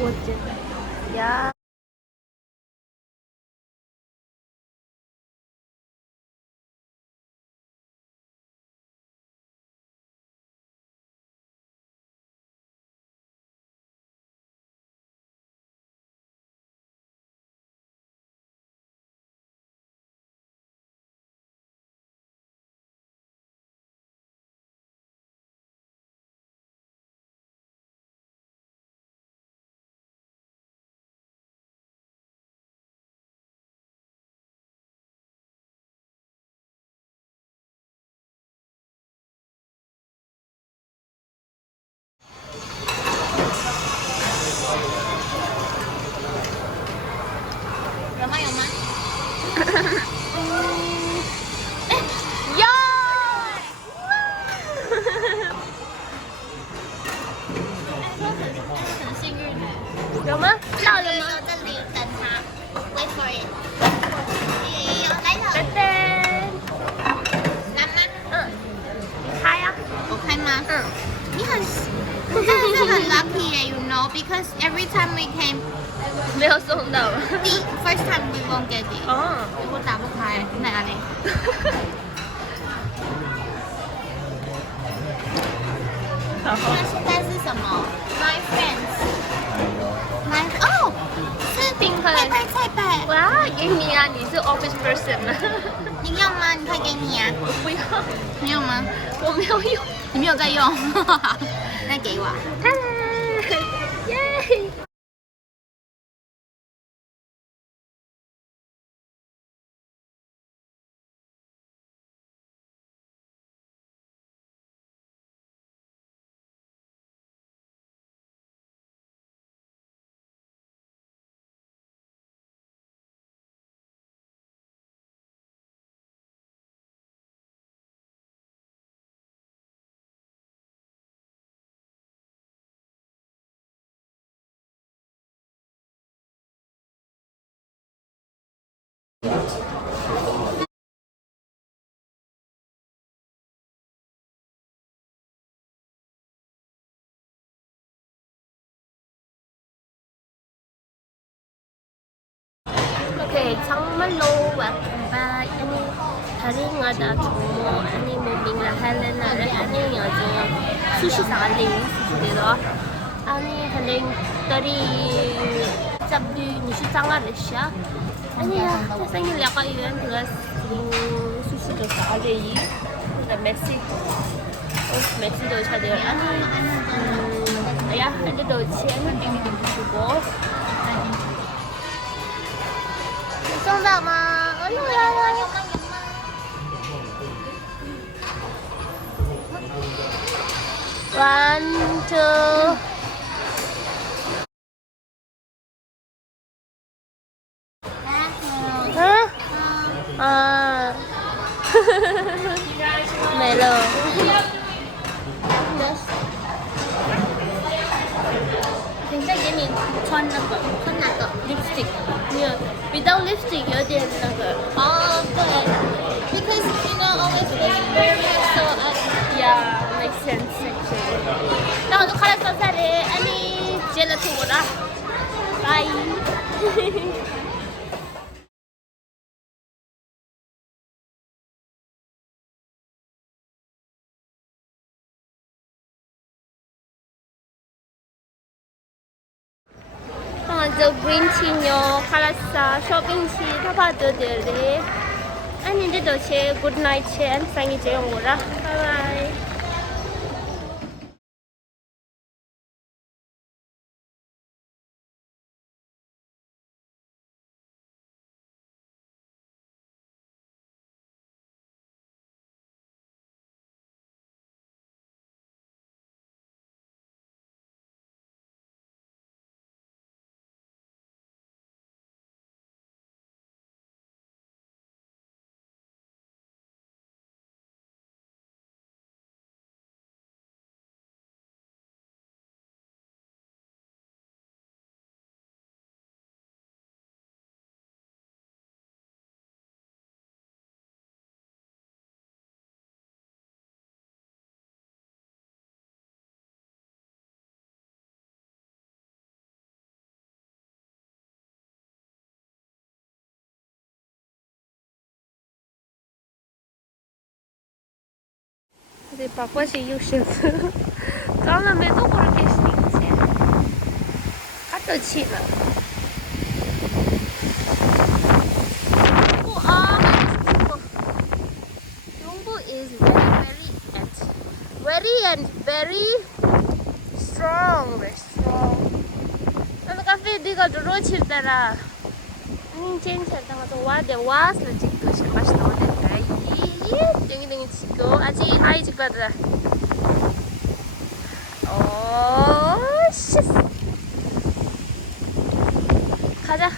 어째? 야. 야! 很幸运的。有吗？到了吗？这里等他，wait for it。来了，拜拜。来吗？你开呀。我开吗？你真的是很 lucky 耶 ，you know，because every time we came，没有送到。第 first time we won't get it。哦。如果打不开，哪里？那现在是什么 ？My friends，my 哦，是Pink 菜贝菜贝。哇，给你啊，你是 office person 啊。你要吗？你可以给你啊。我不要。你有吗？我没有用。你没有在用，那给我。耶！오케이, 정말로 왔다. 아니, 다른 거다 정모 아니 뭐 민라 헬레나를 아니 아주 수시살리 수시대로 아니 다른 dari sabdi ni si sangat siya. Ani ya, saya lihat kau ini terus susu tu sekali. Dan Messi, oh Messi tu cakap ani, ayah ada tu cian di subuh. 送到吗？哎呦呀呀！有吗？One, two。啊，没了。等一下给你穿那个，穿哪个 lipstick？ 没有，without lipstick 有点那个。哦，对，because you know always wearing so yeah makes sense actually。那我就开了手菜的，安妮接了图了，拜。저 green tea 칼라사 쇼핑치 타파드들이 아니 이제 도체 굿나잇 chen 상이 제용 오라 바이바이 对，宝宝是有身份，刚了没多会儿开始领钱，他都去了。Yungbu is very strong, very strong. 나도 카페 네가 들어 칠때라. 닌젠 칠때가 또 와대 와서 찍고 싶어서 나오는데 이 땡이땡이 치고 아직 아이 찍거든. 씨. 가자.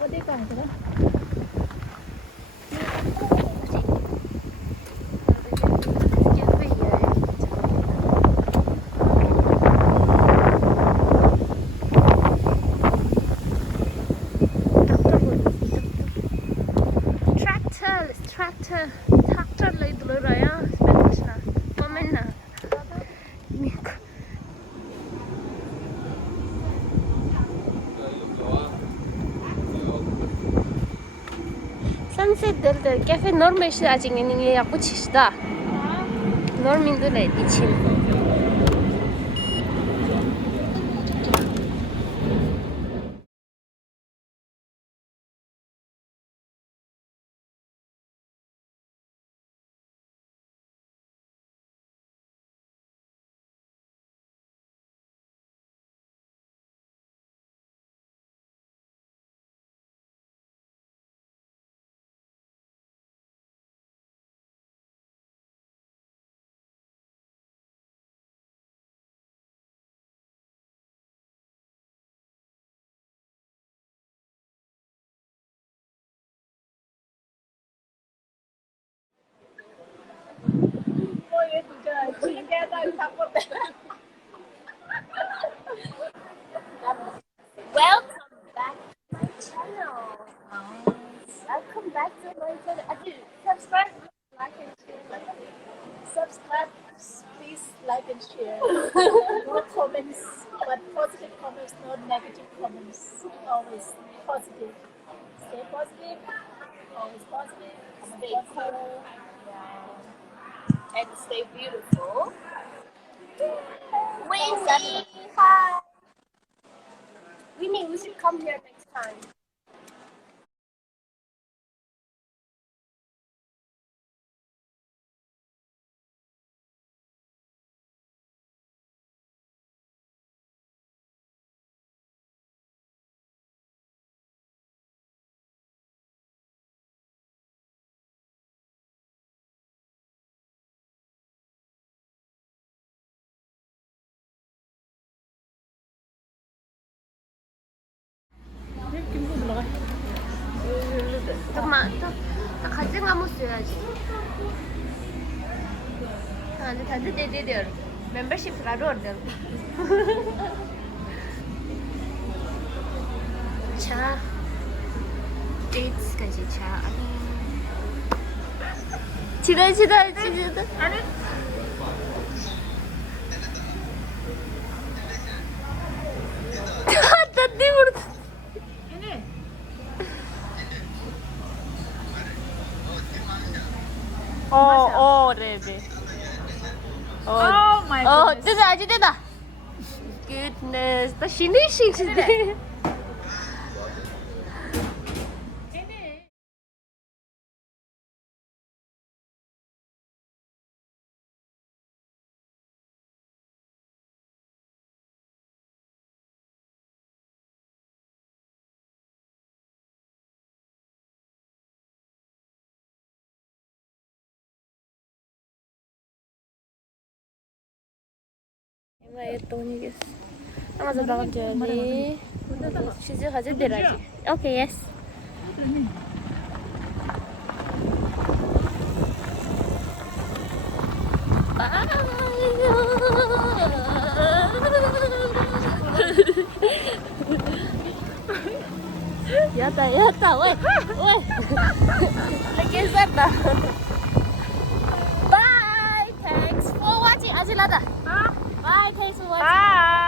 어디 가는 거야? 트랙터 lấy từ rồi á, Spanish nè, comment nè. Sunset del cafe normal işte aç ingin yapı çişta. Normal dile için. Welcome back to my channel. Welcome back to my channel. Subscribe, like and share. Subscribe, please like and share. No comments, but positive comments, not negative comments. Always positive. Stay positive. Always positive. Stay cool. And stay beautiful. Winnie, hi. Winnie, we should come here next time. 잠깐만, 나 갈증 한번 써야지. 다들 대대대요. 멤버십 라로 얼른. 차. 데이트까지 차. 지다. 아니. 나 모르겠어. 네네. Oh my goodness. 됐다, 아직 됐다. Goodness, the finishing today. Yes. I'm going to journey. She's going to do it. Okay, yes. Bye. Yata, wait. Look at that. Bye. Thanks for watching. Bye. Thanks for watching. Bye.